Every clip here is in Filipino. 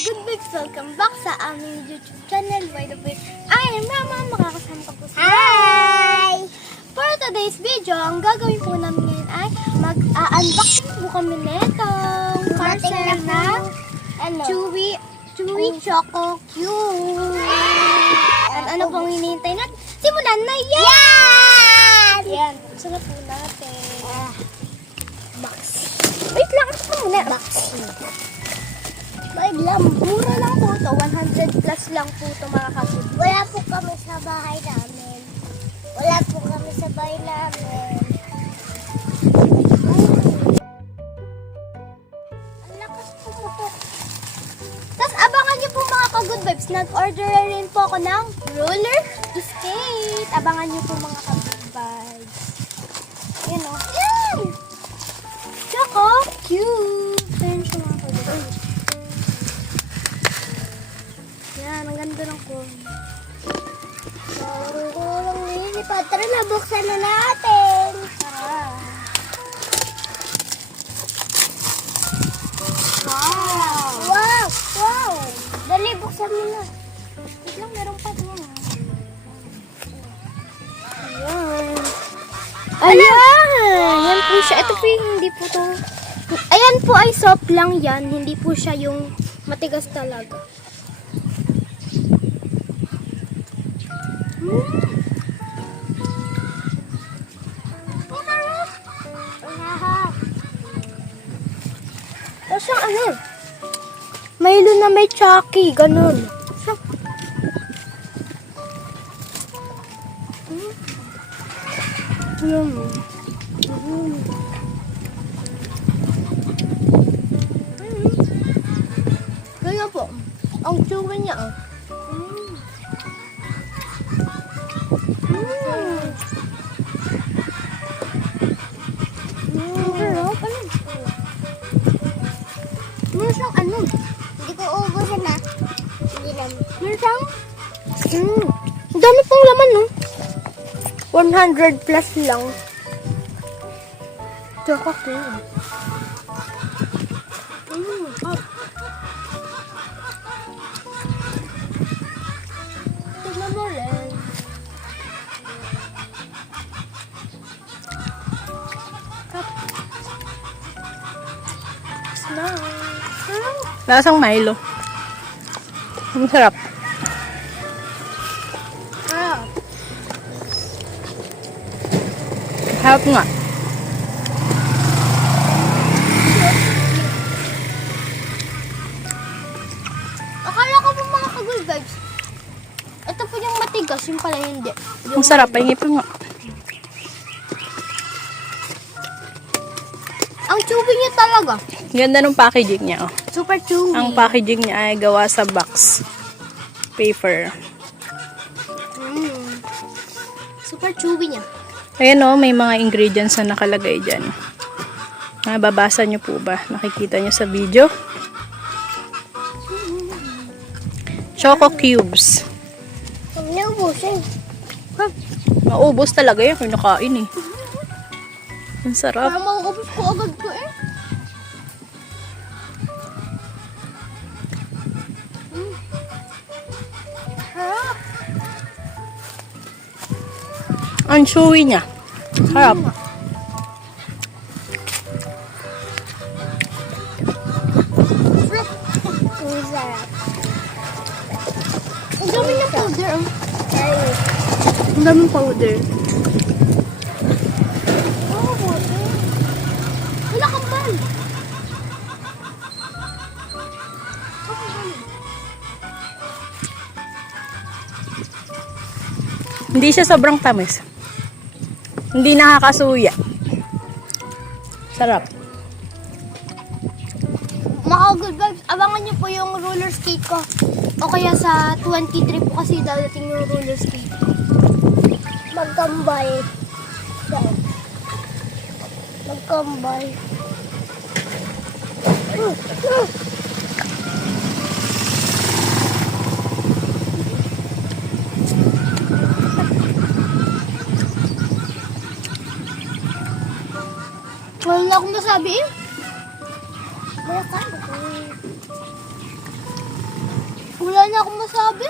good vibes, welcome back sa aming YouTube channel. By the way, I am Rama, makakasama ko po sa Hi! For today's video, ang gagawin po namin ngayon ay mag-unboxing po kami netong parcel na Chewy Choco Cube. At ano pong hinihintay natin? Simulan na yan! Yan, buksan na po natin. Boxing. Wait lang, ito muna. Boxing. Wait lang, mura lang po ito. 100 plus lang po ito mga kapit. Wala po kami sa bahay namin. Wala po kami sa bahay namin. Ang lakas po po. Tapos abangan niyo po mga ka-good vibes. Nag-order rin po ako ng roller skate. Abangan niyo po mga ka-good vibes. Yan o. Yan! Choco Cube. Ayan siya mga ka-good vibes. Yan, ang ganda ng cone. Walang lilipad. Tara na, buksan na natin. Tara. Wow! Wow! Wow! Dali, buksan mo na. Wait lang, meron pa doon. Ayan. Ayan! Yan po siya. Ito po yung hindi po to. Ayan po ay soft lang yan. Hindi po siya yung matigas talaga. Tapos yung ano, Milo na may Chucky, ganun. Ganyan po. Ang chewy niya. Meron siyang ano? Hindi ko uubusin na. Hindi naman. Meron siyang? Ang dami pong laman, no? 100 plus lang. Choco Cube. Tignan mo rin. Lasang Milo. Ang sarap. Harap nga. Akala ko po mga ka-good vibes. Ito po yung matigas, yung pala hindi. Ang sarap. Pahingi pa nga. Ang chewy niya talaga. Ganda ng packaging niya. Oh. Super chewy. Ang packaging niya ay gawa sa box paper. Super chewy niya. Ayan o, may mga ingredients na nakalagay dyan. Nababasa nyo po ba? Nakikita nyo sa video? Choco Cubes. Naubusin. Maubos talaga yan kung nakain eh. Ang sarap. Parang mauubos ko agad ko eh. Ang chewy niya. Sarap. Ang sarap. Ang dami ng powder. Ang daming powder. Oh, powder. Wala kang bal. Hindi siya sobrang tamis. Hindi nakakasuya. Sarap. Mga good vibes, abangan niyo po yung roller skate ko. O kaya sa 23 po kasi dadating yung roller skate ko. Magkambay. Magkambay. Wala akong masabi eh. Wala ka. Wala na akong masabi.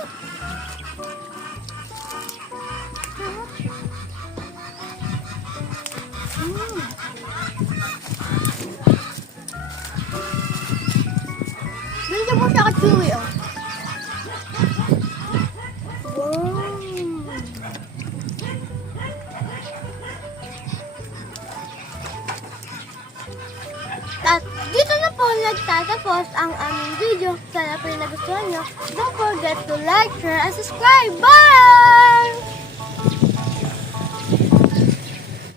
Ganito mo siya ka-chewy, oh. Wow. At dito na po nagtatapos ang aming video. Sana po yung nagustuhan nyo. Don't forget to like, share, and subscribe. Bye!